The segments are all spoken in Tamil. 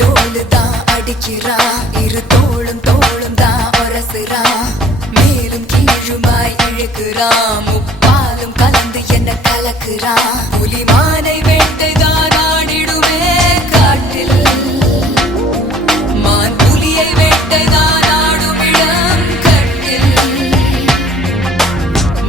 டோலு தான் அடிக்கிறான், இரு தோளும் தோளும் தான் ஒரசுறான், மேலும் கீழுமாய் இழுக்கிறான், முப்பாலும் கலந்து என்ன கலக்குறான். புலிமானை வேட்டைதான் ஆடிடுமே காட்டில், மான் புலியை வேட்டைதான் ஆடும் இடம் கட்டில்.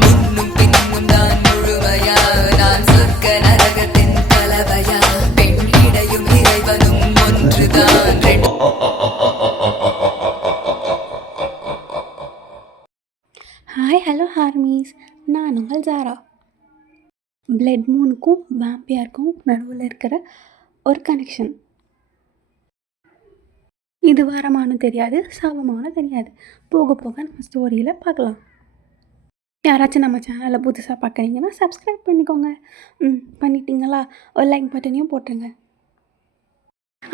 முன்னும் பின்னும் தான் முழுமையா, நான் சொர்க்க நரகத்தின் கலவையா, பெண் இடையும் இறைவனும் ஒன்றுதான். ஹாய் ஹலோ ஹார்மீஸ், நான் உங்கள் ஜாரா. பிளட் மூனுக்கும் வேம்பியருக்கும் நடுவில் இருக்கிற ஒரு கனெக்ஷன். இது வாரமானு தெரியாது, சாபமானு தெரியாது. போக போக நம்ம ஸ்டோரியில் பார்க்கலாம். யாராச்சும் நம்ம சேனலை புதுசாக பார்க்குறீங்கன்னா சப்ஸ்கிரைப் பண்ணிக்கோங்க. பண்ணிட்டீங்களா? ஒரு லைக் பட்டனையும் போட்டுருங்க.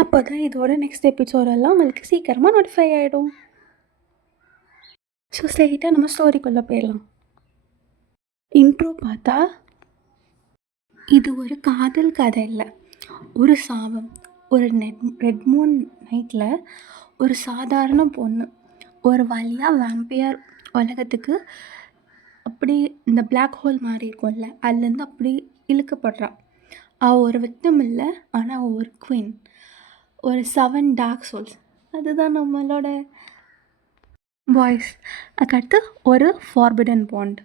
அப்போ தான் இதோட நெக்ஸ்ட் எபிசோடெல்லாம் உங்களுக்கு சீக்கிரமாக நோட்டிஃபை ஆகிடும். ஸோ ஸ்ட்ரெயிட்டாக நம்ம ஸ்டோரிக்குள்ளே போயிடலாம். இன்ட்ரோ பார்த்தா இது ஒரு காதல் கதை இல்லை, ஒரு சாபம். ஒரு ரெட் மூன் நைட்டில் ஒரு சாதாரண பொண்ணு ஒரு வழியாக வேம்பியர் உலகத்துக்கு அப்படி இந்த பிளாக் ஹோல் மாதிரி இருக்கும்ல, அதுலேருந்து அப்படி இழுக்கப்படுறான். அவள் ஒரு விக்டம் இல்லை, ஆனால் அவள் ஒரு குவீன், ஒரு 7 டார்க் சோல்ஸ். அதுதான் நம்மளோட வாய்ஸ். அதுக்கடுத்து ஒரு forbidden bond,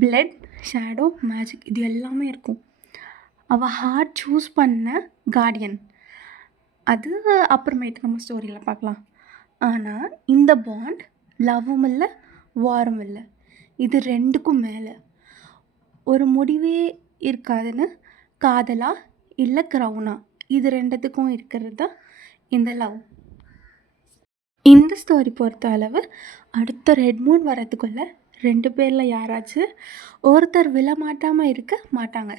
blood, shadow, magic, இது எல்லாமே இருக்கும். அவள் ஹார்ட் சூஸ் பண்ண கார்டியன். அது அப்புறமேட்டு நம்ம ஸ்டோரியில் பார்க்கலாம். ஆனால் இந்த பாண்ட் லவ்வும் இல்லை, வாரும் இல்லை, இது ரெண்டுக்கும் மேலே ஒரு முடிவே இருக்காதுன்னு. காதலா இல்லை க்ரௌனா, இது ரெண்டுத்துக்கும் இருக்கிறது தான் இந்த லவ். இந்த ஸ்டோரி பொறுத்த அளவு அடுத்த ரெட் மூன் வரத்துக்குள்ளே 2 பேரில் யாராச்சும் ஒருத்தர் விழ மாட்டாமல் இருக்க மாட்டாங்க.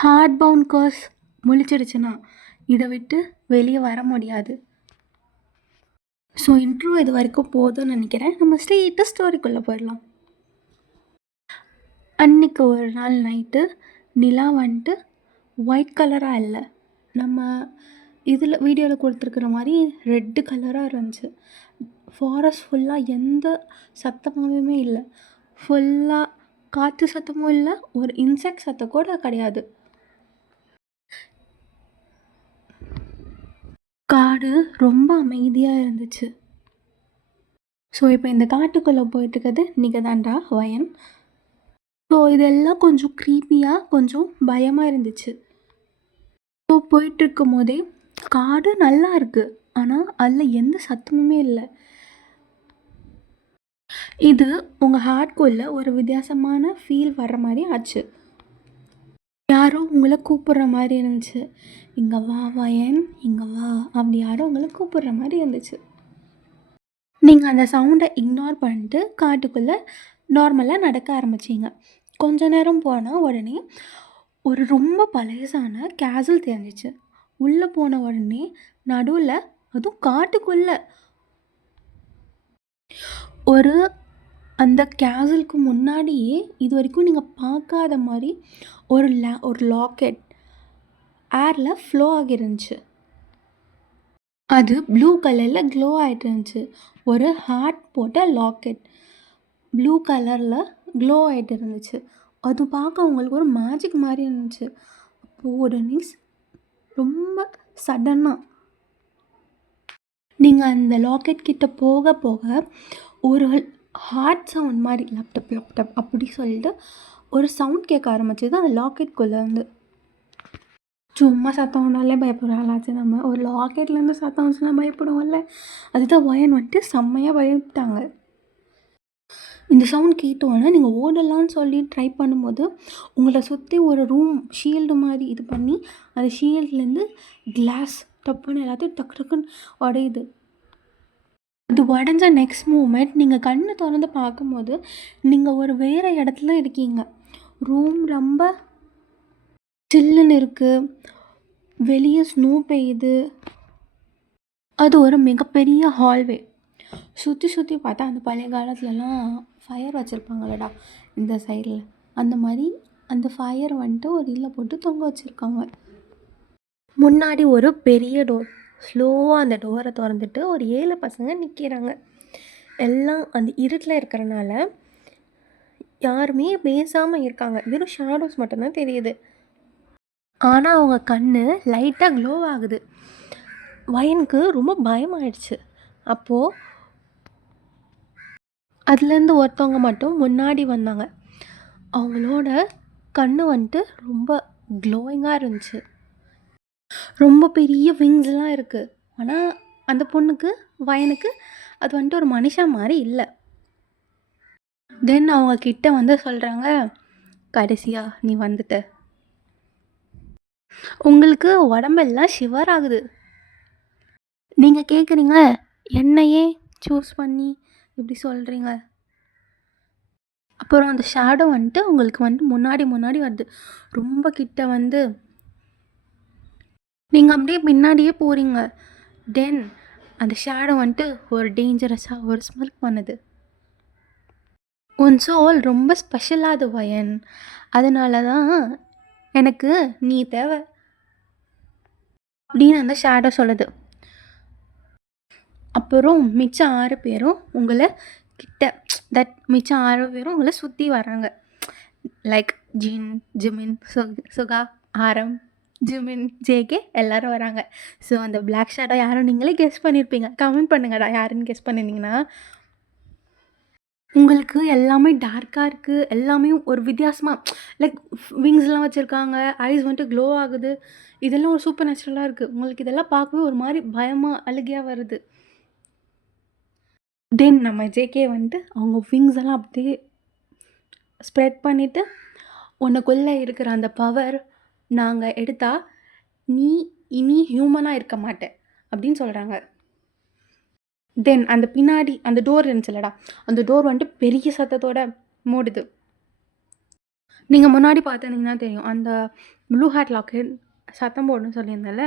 ஹார்ட் பவுண்ட் கர்ஸ் முழிச்சிடுச்சுன்னா இதை விட்டு வெளியே வர முடியாது. ஸோ இன்ட்ரோ இது வரைக்கும் போதும்னு நினைக்கிறேன். நம்ம ஸ்ட்ரெயிட்டாக ஸ்டோரிக்குள்ளே போயிடலாம். அன்றைக்கி ஒரு நாள் நைட்டு நிலா வந்துட்டு ஒயிட் கலராக இல்லை, நம்ம இதில் வீடியோவில் கொடுத்துருக்குற மாதிரி ரெட்டு கலராக இருந்துச்சு. ஃபாரஸ்ட் ஃபுல்லாக எந்த சத்தமுமே இல்லை, ஃபுல்லாக காற்று சத்தமும் இல்லை, ஒரு இன்செக்ட் சத்தம் கூட கிடையாது. காடு ரொம்ப அமைதியாக இருந்துச்சு. ஸோ இப்போ இந்த காட்டுக்குள்ளே போயிட்டுருக்கிறது நீங்கள் தான்டா வயன். ஸோ இதெல்லாம் கொஞ்சம் க்ரீப்பியாக கொஞ்சம் பயமாக இருந்துச்சு. ஸோ போயிட்டுருக்கும் போதே காடு நல்லா இருக்குது, ஆனால் அதில் எந்த சத்தமுமே இல்லை. இது உங்கள் ஹார்ட்குள்ளே ஒரு வித்தியாசமான ஃபீல் வர்ற மாதிரி ஆச்சு. யாரோ உங்களை கூப்பிட்ற மாதிரி இருந்துச்சு. இங்கே வா வயன், இங்கே வா, அப்படி யாரோ உங்களை கூப்பிட்ற மாதிரி இருந்துச்சு. நீங்கள் அந்த சவுண்டை இக்னோர் பண்ணிட்டு காட்டுக்குள்ளே நார்மலாக நடக்க ஆரம்பிச்சிங்க. கொஞ்ச நேரம் போனால் உடனே ஒரு ரொம்ப பழசான கேசல் தெரிஞ்சிச்சு. உள்ளே போன உடனே நடுவில், அதுவும் காட்டுக்குள்ளே, ஒரு அந்த கேசலுக்கு முன்னாடியே இது வரைக்கும் நீங்கள் பார்க்காத மாதிரி ஒரு லாக்கெட் ஏரில் ஃப்ளோ ஆகிருந்துச்சு. அது ப்ளூ கலரில் க்ளோ ஆகிட்டு இருந்துச்சு. ஒரு ஹார்ட் போட்ட லாக்கெட் ப்ளூ கலரில் க்ளோ ஆகிட்டு இருந்துச்சு. அது பார்க்க உங்களுக்கு ஒரு மேஜிக் மாதிரி இருந்துச்சு. அப்போது உடனே ரொம்ப சடனாக நீங்கள் அந்த லாக்கெட் கிட்ட போக போக ஒரு ஹார்ட் சவுண்ட் மாதிரி லேப்டாப் லேப்டாப் அப்படி சொல்லிட்டு ஒரு சவுண்ட் கேட்க ஆரம்பிச்சது அந்த லாக்கெட்குள்ளேருந்து. சும்மா சத்தம் வந்தாலே பயப்படுறாளாச்சு நம்ம. ஒரு லாக்கெட்லேருந்து சத்தம் வந்துச்சுன்னா பயப்படுவோம்ல, அதுதான் வயன் வந்துட்டு செம்மையாக பயப்பட்டாங்க. இந்த சவுண்ட் கேட்டோன்னே நீங்கள் ஓடலான்னு சொல்லி ட்ரை பண்ணும்போது உங்களை சுற்றி ஒரு ரூம் ஷீல்டு மாதிரி இது பண்ணி அந்த ஷீல்ட்லேருந்து கிளாஸ் டப்புன்னு எல்லாத்தையும் டக்கு டக்குன்னு உடையுது. அது உடஞ்ச நெக்ஸ்ட் மூமெண்ட் நீங்கள் கண்ணை திறந்து பார்க்கும்போது நீங்கள் ஒரு வேறு இடத்துல இருக்கீங்க. ரூம் ரொம்ப சில்லுன்னு இருக்குது, வெளியே ஸ்னோ பெய்யுது. அது ஒரு மிகப்பெரிய ஹால்வே. சுற்றி பார்த்தா அந்த பழைய காலத்துலலாம் ஃபயர் வச்சுருப்பாங்களடா இந்த சைடில், அந்த மாதிரி அந்த ஃபயர் வந்துட்டு ஒரு இதில் போட்டு தொங்க வச்சுருக்காங்க. முன்னாடி ஒரு பெரிய டோர். ஸ்லோவாக அந்த டோரை திறந்துட்டு ஒரு 7 பசங்க நிற்கிறாங்க. எல்லாம் அந்த இருட்டில் இருக்கிறனால யாருமே பேசாமல் இருக்காங்க. வெறும் ஷேடோஸ் மட்டும்தான் தெரியுது. ஆனால் அவங்க கண் லைட்டாக க்ளோ ஆகுது. வயனுக்கு ரொம்ப பயமாயிடுச்சு. அப்போது அதுலேருந்து ஒருத்தவங்க மட்டும் முன்னாடி வந்தாங்க. அவங்களோட கண் வந்துட்டு ரொம்ப க்ளோயிங்காக இருந்துச்சு. ரொம்ப பெரிய விங்ஸ்லாம் இருக்குது. ஆனால் அந்த பொண்ணுக்கு வயனுக்கு அது வந்துட்டு ஒரு மனுஷன் மாதிரி இல்லை. தென் அவங்க கிட்ட வந்து சொல்கிறாங்க, கடைசியா நீ வந்துட்ட, உங்களுக்கு உடம்பெல்லாம் ஷிவர் ஆகுது. நீங்கள் கேட்குறீங்க, என்னையே சூஸ் பண்ணி இப்படி சொல்கிறீங்க. அப்புறம் அந்த ஷேடோ வந்துட்டு உங்களுக்கு வந்துட்டு முன்னாடி வருது. ரொம்ப கிட்ட வந்து நீங்கள் அப்படியே பின்னாடியே போகிறீங்க. தென் அந்த ஷேடோ வந்துட்டு ஒரு டேஞ்சரஸாக ஒரு ஸ்மெல் பண்ணுது. உன் சோல் ரொம்ப ஸ்பெஷலாக அது வயன், அதனால தான் எனக்கு நீ தேவை அப்படின்னு அந்த ஷேடோ சொல்லுது. அப்புறம் மிச்சம் 6 பேரும் உங்களை மிச்சம் 6 பேரும் உங்களை சுற்றி வராங்க. லைக் ஜின், ஜிமின், சுகா, ஆரம், ஜிமின், ஜேகே எல்லாரும் வராங்க. ஸோ அந்த பிளாக் ஷேடோ யாரும் நீங்களே கெஸ் பண்ணியிருப்பீங்க. கமெண்ட் பண்ணுங்கடா யாருன்னு கெஸ் பண்ணியிருந்தீங்கன்னா. உங்களுக்கு எல்லாமே டார்க்காக இருக்குது. எல்லாமே ஒரு வித்தியாசமாக லைக் விங்ஸ்லாம் வச்சுருக்காங்க. ஐஸ் வந்துட்டு க்ளோ ஆகுது. இதெல்லாம் ஒரு சூப்பர் நேச்சுரலாக இருக்குது. உங்களுக்கு இதெல்லாம் பார்க்கவே ஒரு மாதிரி பயமாக அழுகையாக வருது. தென் நம்ம ஜேகே வந்துட்டு அவங்க விங்ஸ் எல்லாம் அப்படியே ஸ்ப்ரெட் பண்ணிவிட்டு, உனக்குள்ளே இருக்கிற அந்த பவர் நாங்கள் எடுத்தால் நீ இனி ஹியூமனாக இருக்க மாட்டேன் அப்படின்னு சொல்கிறாங்க. தென் அந்த பின்னாடி அந்த டோர் இருந்துச்சுல்லடா, அந்த டோர் வந்துட்டு பெரிய சத்தத்தோட மூடுது. நீங்கள் முன்னாடி பார்த்துருந்தீங்கன்னா தெரியும், அந்த ப்ளூ ஹேட் லாக்கெட் சத்தம் போடணும்னு சொல்லியிருந்தேன்ல,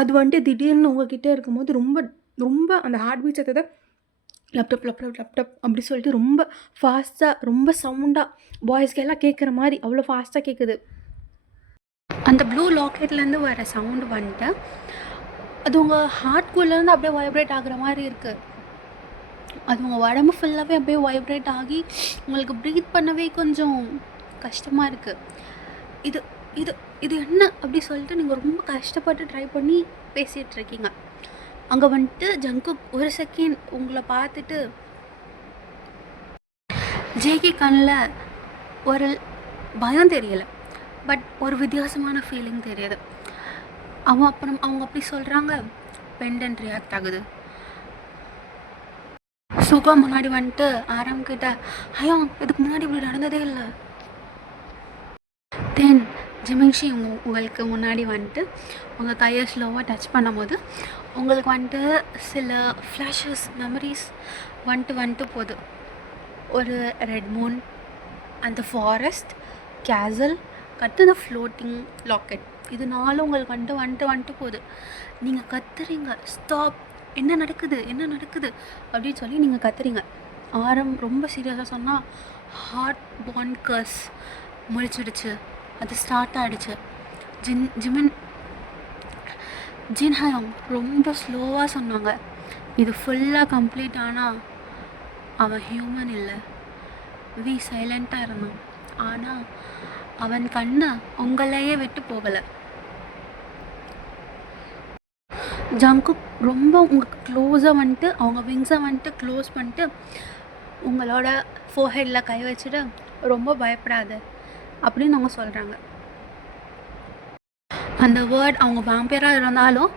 அது வந்துட்டு திடீர்னு உங்ககிட்ட இருக்கும்போது ரொம்ப ரொம்ப அந்த ஹார்ட் பீட் சத்தத்தை லேப்டாப் லேப்டாப் லேப்டாப் அப்படி சொல்லிட்டு ரொம்ப ஃபாஸ்ட்டாக ரொம்ப சவுண்டாக பாய்ஸ்க்கெல்லாம் கேட்குற மாதிரி அவ்வளோ ஃபாஸ்ட்டாக கேட்குது. அந்த ப்ளூ லாக்கெட்லேருந்து வர சவுண்டு வந்துட்டு அது உங்கள் ஹார்ட்குள்ளேருந்து அப்படியே வைப்ரேட் ஆகுற மாதிரி இருக்குது. அது உங்கள் உடம்பு ஃபுல்லாகவே அப்படியே வைப்ரேட் ஆகி உங்களுக்கு ப்ரீத் பண்ணவே கொஞ்சம் கஷ்டமாக இருக்குது. இது இது இது என்ன அப்படி சொல்லிட்டு நீங்கள் ரொம்ப கஷ்டப்பட்டு ட்ரை பண்ணி பேசிகிட்ருக்கீங்க. அங்கே வந்துட்டு ஜங்குக் ஒரு செகண்ட் உங்களை பார்த்துட்டு ஜேகே கண்ணில் ஒரு பயம் தெரியலை, பட் ஒரு வித்தியாசமான ஃபீலிங் தெரியுது. அவங்க அப்படி சொல்கிறாங்க, பெண்டன்ட் ரியாக்ட் ஆகுது. சுகா முன்னாடி வந்துட்டு ஆரம்பிக்கிட்ட, ஐயோ இதுக்கு முன்னாடி இப்படி நடந்ததே இல்லை. தென் ஜிமிங்ஷி உங்களுக்கு முன்னாடி வந்துட்டு உங்கள் கையை ஸ்லோவாக டச் பண்ணும்போது உங்களுக்கு வந்துட்டு சில ஃப்ளாஷஸ் மெமரிஸ் வந்துட்டு போகுது. ஒரு ரெட் மூன், அந்த ஃபாரஸ்ட், கேசல், கட்டு அந்த ஃப்ளோட்டிங் லாக்கெட், இது நாளும் உங்களுக்கு வந்துட்டு போகுது. நீங்கள் கத்துறீங்க, ஸ்டாப், என்ன நடக்குது அப்படின்னு சொல்லி நீங்கள் கத்துறீங்க. ஆரம் ரொம்ப சீரியஸாக சொன்னால், ஹார்ட் பாண்ட் கர்ஸ் முழிச்சிடுச்சு, அது ஸ்டார்ட் ஆகிடுச்சு. ஜின் ஹயோங் ரொம்ப ஸ்லோவாக சொன்னாங்க, இது ஃபுல்லாக கம்ப்ளீட் ஆனால் அவன் ஹியூமன் இல்லை. வி சைலண்ட்டாக இருந்தான். ஆனால் அவன் கண்ணை உங்களையே விட்டு போகலை. ஜங்குக் ரொம்ப உங்களுக்கு க்ளோஸாக வந்துட்டு அவங்க விங்ஸை வந்துட்டு க்ளோஸ் பண்ணிட்டு உங்களோட ஃபோர்ஹெட்டில் கை வச்சுட்டு ரொம்ப பயப்படாது அப்படின்னு அவங்க சொல்கிறாங்க. அந்த வேர்ட் அவங்க வேம்பயராக இருந்தாலும்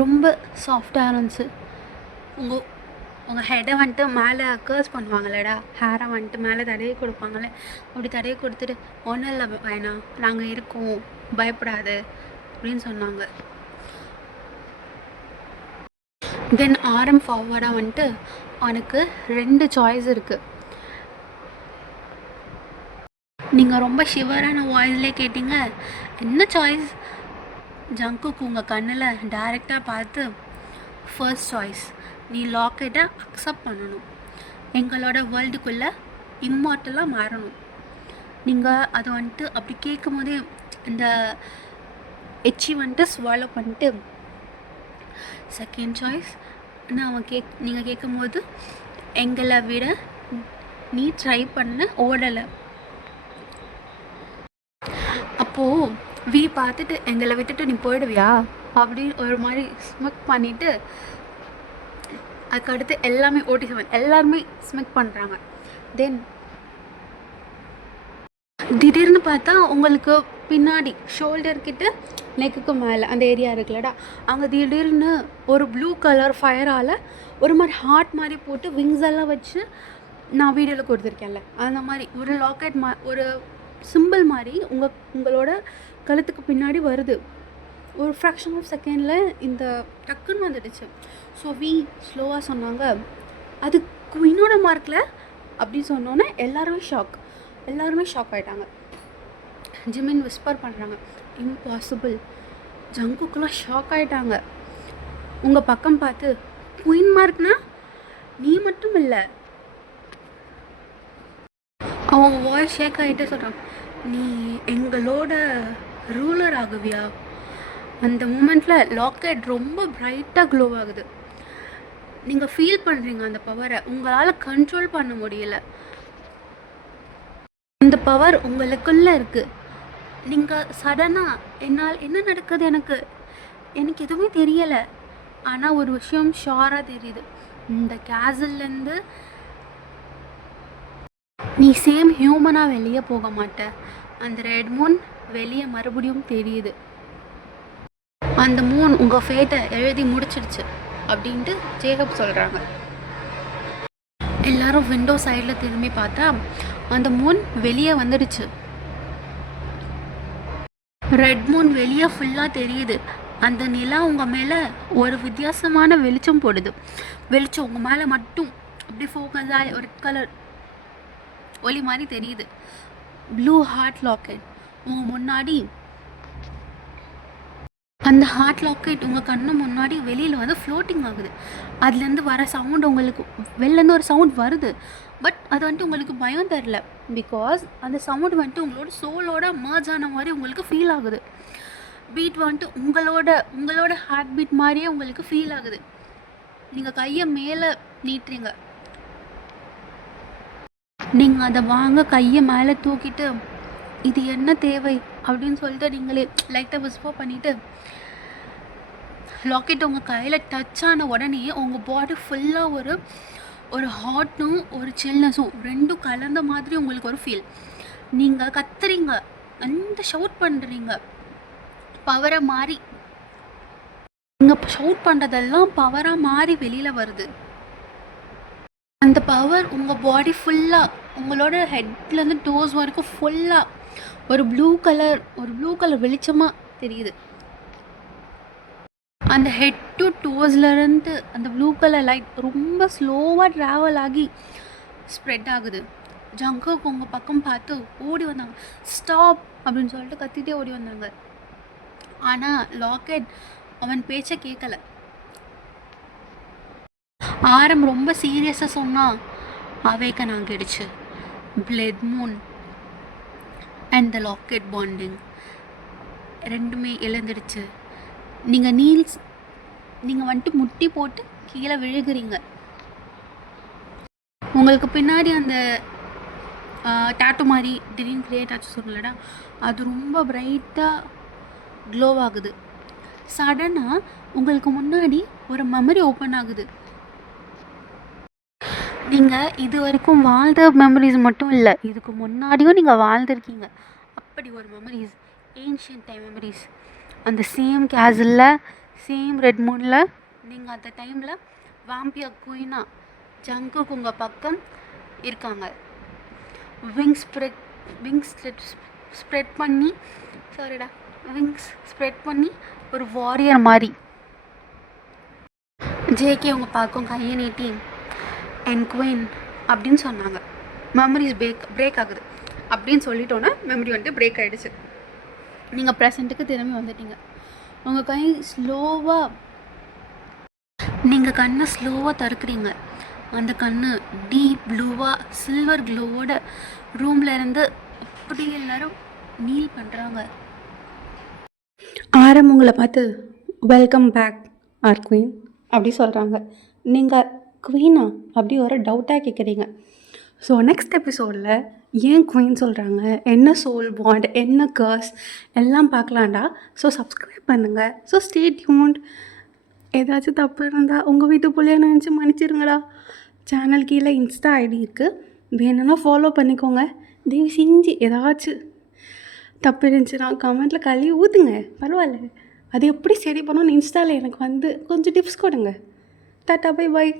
ரொம்ப சாஃப்டாக இருந்துச்சு. உங்கள் ஹெட்டை வந்துட்டு மேலே கர்ஸ் பண்ணுவாங்களேடா, ஹேரை வந்துட்டு மேலே தடவி கொடுப்பாங்களே, அப்படி தடவி கொடுத்துட்டு ஒன்றும் இல்லை வேணாம், நாங்கள் இருக்கோம், பயப்படாது அப்படின்னு சொன்னாங்க. தென் ஆரம் ஃபார்வர்டாக வந்துட்டு அவனுக்கு 2 சாய்ஸ் இருக்குது. நீங்கள் ரொம்ப ஷிவரான வாய்ஸ்லேயே கேட்டீங்க, என்ன சாய்ஸ்? ஜங்குக்கு உங்கள் கண்ணில் டைரெக்டாக பார்த்து, ஃபர்ஸ்ட் சாய்ஸ், நீ லாக்கெட்டை அக்செப்ட் பண்ணணும், எங்களோட வேர்ல்டுக்குள்ளே இம்மார்ட்டலாக மாறணும். நீங்கள் அது வந்துட்டு அப்படி கேட்கும் போதே இந்த எச்சி வந்துட்டு ஸ்வாலோ பண்ணிட்டு செகண்ட் சாய்ஸ் நான் நீங்கள் கேட்கும்போது எங்களை விட நீ ட்ரை பண்ண ஓடலை. அப்போது வி பார்த்துட்டு எங்களை விட்டுட்டு நீ போயிடுவியா அப்படின்னு ஒரு மாதிரி ஸ்மெக் பண்ணிவிட்டு அதுக்கடுத்து எல்லாமே OT7 எல்லாருமே ஸ்மெக் பண்ணுறாங்க. தென் திடீர்னு பார்த்தா உங்களுக்கு பின்னாடி ஷோல்டர்கிட்ட நெக்குக்கு மேலே அந்த ஏரியா இருக்குல்லடா, அங்கே திடீர்னு ஒரு ப்ளூ கலர் ஃபயரால் ஒரு மாதிரி ஹார்ட் மாதிரி போட்டு விங்ஸ் எல்லாம் வச்சு நான் வீடியோவில் கொடுத்துருக்கேன்ல, அந்த மாதிரி ஒரு லாக்கெட் ஒரு சிம்பிள் மாதிரி உங்களோட கழுத்துக்கு பின்னாடி வருது. ஒரு ஃப்ராக்ஷன் ஆஃப் செகண்டில் இந்த டக்குன்னு வந்துடுச்சு. ஸோ வி ஸ்லோவாக சொன்னாங்க அது குயினோட மார்க்கில் அப்படி சொன்னோன்னே எல்லாருமே ஷாக் ஆகிட்டாங்க. ஜிமின் விஸ்பர் பண்ணுறாங்க இம்பாசிபிள். ஜங்குக்குலாம் ஷாக் ஆகிட்டாங்க. உங்கள் பக்கம் பார்த்து குயின் மார்க்னா நீ மட்டும் இல்லை, அவங்க வாய்ஸ் ஷேக் ஆகிட்டே சொல்கிறான் நீ எங்களோட ரூலர் ஆகுவியா. அந்த மூமெண்ட்டில் லாக்கெட் ரொம்ப பிரைட்டாக க்ளோ ஆகுது. நீங்கள் ஃபீல் பண்ணுறீங்க அந்த பவரை, உங்களால் கண்ட்ரோல் பண்ண முடியல. அந்த பவர் உங்களுக்குள்ளே இருக்குது. நீங்கள் சடனாக என்னால் என்ன நடக்குது எனக்கு எதுவுமே தெரியலை. ஆனால் ஒரு விஷயம் ஷோராக தெரியுது, இந்த கேசல்லேருந்து நீ சேம் ஹியூமனாக வெளியே போக மாட்ட. அந்த ரெட் மூன் வெளியே மறுபடியும் தெரியுது. அந்த மூன் உங்கள் ஃபேட்டை எழுதி முடிச்சிடுச்சு அப்படின்ட்டு ஜேக்கப் சொல்கிறாங்க. எல்லாரும் விண்டோ சைடில் திரும்பி பார்த்தா அந்த மூன் வெளியே வந்துடுச்சு. ரெட் மூன் வெளியே ஃபுல்லாக தெரியுது. அந்த நிலா உங்கள் மேலே ஒரு வித்தியாசமான வெளிச்சம் போடுது. வெளிச்சம் உங்கள் மேலே மட்டும் அப்படி ஃபோக்கஸாக ஒரு கலர் ஒளி மாதிரி தெரியுது. ப்ளூ ஹார்ட் லாக்கெட் உங்கள் முன்னாடி, அந்த ஹார்ட் லாக்கெட் உங்கள் கண்ணு முன்னாடி வெளியில் வந்து ஃப்ளோட்டிங் ஆகுது. அதுலேருந்து வர சவுண்ட் உங்களுக்கு வெளிலேருந்து ஒரு சவுண்ட் வருது. பட் அது வந்துட்டு உங்களுக்கு பயம் தரல. பிகாஸ் அந்த சவுண்ட் வந்துட்டு உங்களோட சோலோட மர்ஜ் ஆன மாதிரி உங்களுக்கு ஃபீல் ஆகுது. பீட் வந்துட்டு உங்களோட ஹார்ட் பீட் மாதிரியே உங்களுக்கு ஃபீல் ஆகுது. நீங்கள் கையை மேலே நீட்டுறீங்க. நீங்கள் அதை வாங்க கையை மேலே தூக்கிட்டு இது என்ன தேவை அப்படின்னு சொல்லிட்டு நீங்களே லைட்டாக விஸ்பர் பண்ணிவிட்டு லாக்கெட் உங்கள் கையில் டச் ஆன உடனே உங்கள் பாடி ஃபுல்லாக ஒரு ஹாட்டும் ஒரு சில்னஸும் ரெண்டும் கலந்த மாதிரி உங்களுக்கு ஒரு ஃபீல். நீங்கள் கத்துறீங்க, அந்த ஷவுட் பண்ணுறீங்க, பவரை மாறி நீங்கள் ஷவுட் பண்ணுறதெல்லாம் பவராக மாறி வெளியில் வருது. அந்த பவர் உங்கள் பாடி ஃபுல்லாக உங்களோட ஹெட்லேருந்து டோஸ் வரைக்கும் ஃபுல்லாக ஒரு ப்ளூ கலர் வெளிச்சமாக தெரியுது. அந்த ஹெட் டு டோஸ்லேருந்து அந்த ப்ளூ கலர் லைட் ரொம்ப ஸ்லோவாக ட்ராவல் ஆகி ஸ்ப்ரெட் ஆகுது. ஜங்குக்கு உங்கள் பக்கம் பார்த்து ஓடி வந்தாங்க. ஸ்டாப் அப்படின்னு சொல்லிட்டு கத்திட்டே ஓடி வந்தாங்க. ஆனால் லாக்கெட் அவன் பேச்சை கேட்கல. ஆரம் ரொம்ப சீரியஸாக சொன்னால் அவேக்கன் ஆகிடுச்சு. Blood Moon and the locket bonding ரெண்டுமே இழந்துடுச்சு. நீங்கள் வந்துட்டு முட்டி போட்டு கீழே விழுகிறீங்க. உங்களுக்கு பின்னாடி அந்த டாட்டூ மாதிரி திடீர்னு கிரியேட் ஆச்சு சொல்லலடா, அது ரொம்ப பிரைட்டாக க்ளோ ஆகுது. சடனாக உங்களுக்கு முன்னாடி ஒரு மெமரி ஓப்பன் ஆகுது. நீங்கள் இது வரைக்கும் வாழ்ந்த மெமரிஸ் மட்டும் இல்லை, இதுக்கு முன்னாடியும் நீங்கள் வாழ்ந்துருக்கீங்க. அப்படி ஒரு மெமரிஸ், ஏன்ஷியன்ட் டைம் மெமரிஸ். அந்த சேம் கேசலில் சேம் ரெட் மூனில் நீங்கள் அந்த டைமில் வாம்பியர் குயினா ஜங்குக்கு உங்கள் பக்கம் இருக்காங்க. விங்ஸ் ஸ்ப்ரெட் பண்ணி ஒரு வாரியர் மாதிரி ஜேகே உங்கள் பக்கம் கையை நீட்டி அண்ட் குயின் அப்படின்னு சொன்னாங்க. மெமரிஸ் பிரேக் ஆகுது அப்படின்னு சொல்லிட்டோன்னா மெமரி வந்துட்டு பிரேக் ஆகிடுச்சு. நீங்கள் ப்ரெசண்ட்டுக்கு திரும்பி வந்துட்டீங்க. உங்கள் கை நீங்கள் கண்ணை ஸ்லோவாக திறக்கிறீங்க. அந்த கண்ணு டீப் ப்ளூவாக சில்வர் க்ளோவோட ரூமில் இருந்து அப்படி எல்லோரும் நீல் பண்ணுறாங்க. ஆரம் உங்களை பார்த்து வெல்கம் பேக் ஆர் குவீன் அப்படி சொல்கிறாங்க. நீங்கள் குவீனா அப்படி ஒரு டவுட்டாக கேட்குறீங்க. ஸோ நெக்ஸ்ட் எபிசோடில் ஏன் குவீன் சொல்கிறாங்க, என்ன சோல் பாண்ட், என்ன கர்ஸ் எல்லாம் பார்க்கலாண்டா. ஸோ சப்ஸ்கிரைப் பண்ணுங்கள். So stay tuned. ஏதாச்சும் தப்பு இருந்தால் உங்கள் வீட்டு பிள்ளைய நினச்சி மன்னிச்சிருங்கடா. சேனல் கீழே இன்ஸ்டா ஐடி இருக்குது, வேணும்னா ஃபாலோ பண்ணிக்கோங்க. தயவு செஞ்சு ஏதாச்சும் தப்பு இருந்துச்சுன்னா கமெண்ட்டில் கழுவி ஊற்றுங்க, பரவாயில்ல. அது எப்படி சரி பண்ணணும்னு இன்ஸ்டாவில் எனக்கு கொஞ்சம் டிப்ஸ் கொடுங்க. Tata, bye bye.